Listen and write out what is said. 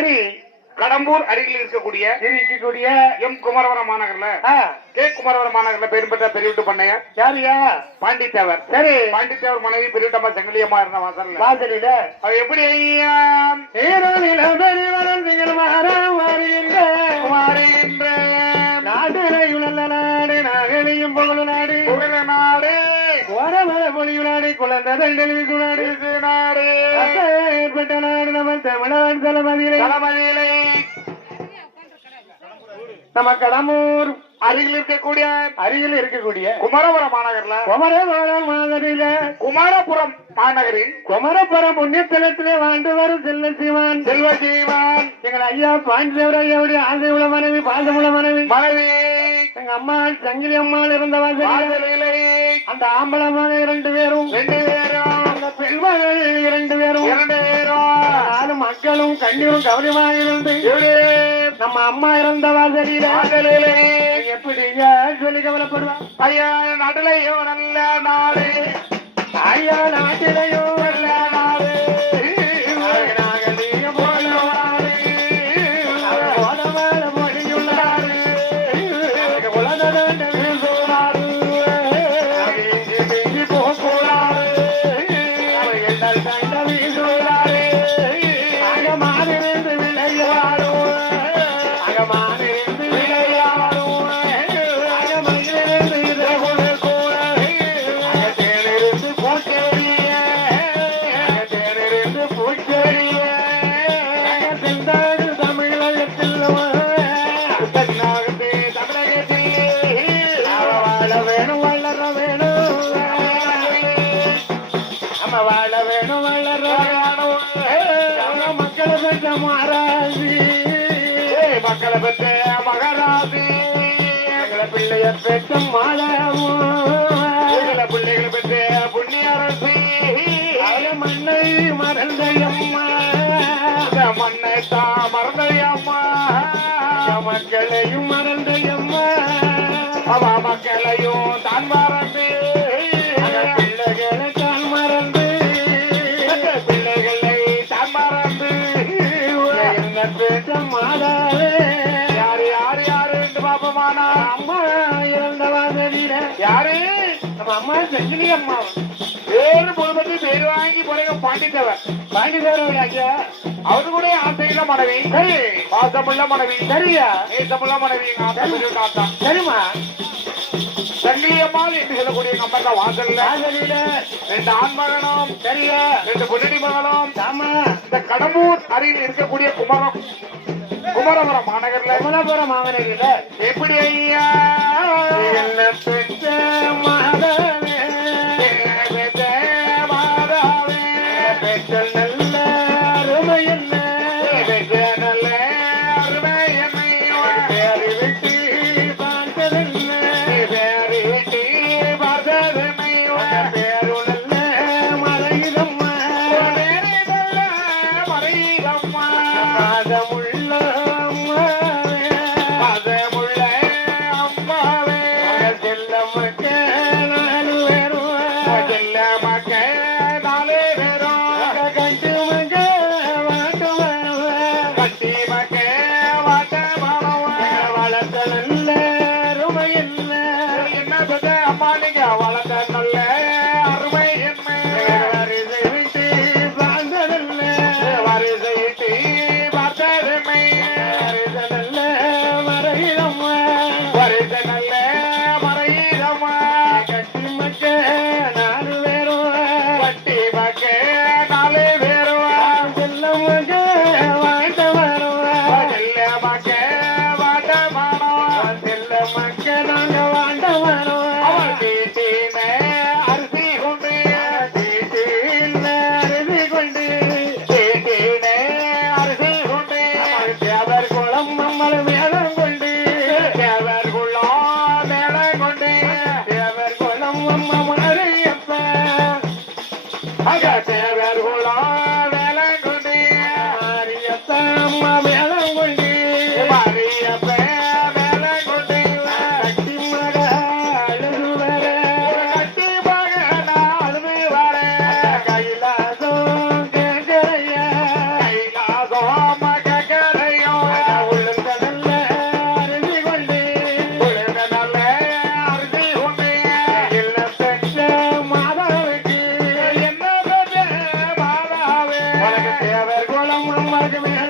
கடம்பூர் அருகில் இருக்கக்கூடிய இருக்கக்கூடிய எம் குமரவரம் மாநகர்ல. கே குமரவரம் மாநகர்ல பெரும் பெற்ற பெரியவிட்டு பண்ணைய? யாருயா? பாண்டித்தேவர். சரி. பாண்டித்தேவர் மனைவி பெரியவிட்டம்மா செங்கலியம்மா இருந்த வாசல்ல. வாசலில. அது எப்படி ஐயா? நாடு நாடு. புகழ நாடு. ஓரமர குழந்தை தண்டல் ஏற்பட்ட நாடு நம்ம தமிழன் தளபதியிலே. தளபதியிலே. நம்ம கடம்பூர் அருகில் இருக்கக்கூடிய அருகில் இருக்கக்கூடிய குமரபுரம் மாநகர்ல. குமரபுரம் மாதிரியில குமாரபுரம் மாநகரின் குமரபுரம் புண்ணியத்தலத்திலே வாழ்ந்து வரும் செல்ல சிவான் செல்வ ஜீவன் எங்கள் ஐயா பாண்டியவர் ஐயாவுடைய ஆசை உள்ள மனைவி பாசமுள்ள மனைவி. மனைவி. எங்க அம்மா சங்கிலி அம்மாள் இருந்த வாசலில. அந்த ஆம்பளை மகன் இரண்டு பேரும். ரெண்டு பேரும் அந்த பெண்மகள் இரண்டு பேரும். இரண்டு பேரும் நாலு மக்களும் கண்ணீரும் கவனமாக இருந்து நம்ம அம்மா இறந்த வாசலில. வாசலிலே எப்படிங்க சொல்லி கவலைப்படுவான் ஐயா நடுலையோ நல்ல நாடு. ஐயா நாட்டிலையோ எங்கள் கண்ட மக்களை பெற்ற மாறாசி மக்களை பெற்ற மகராசி எங்களை பிள்ளைய பெற்ற மாலாவும் எங்களை பிள்ளைகளை பெற்ற புண்ணிய அரசி மண்ணை மறந்த அம்மா. இந்த மண்ணை தான் மறந்தையம்மா மக்களையும் மறந்த யாரு யாரு யாரு? என்று பாப்பமானா? அம்மா இறந்த வாசலில யாரு? நம்ம அம்மா செஞ்சினி அம்மா. பேரு முழுவதும் பேர் வாங்கி பிறகு பாண்டித்தவர். பாண்டிதேவருடைய ஐயா அவரு கூட ஆசையுள்ள மனைவி. சரி. பாசமுள்ள மனைவி. சரியா? நேசமுள்ள மனைவி. சரிம்மா. சங்கிலியம்மாள் என்று சொல்லக்கூடிய அம்மா வாசல்ல. வாசலில. ரெண்டு ஆண் மகனும் சரியா? ரெண்டு பொன்னடி மகளும். ஆமா. இந்த கடம்பூர் அருகில் இருக்கக்கூடிய குமரம் குமரபுரம் மாநகர்ல. கமலாபுரம் மாமனில எப்படி ஐயா மாணவன் I got to have that horse. தேவர் குலம் உணர்வுக்கு மேல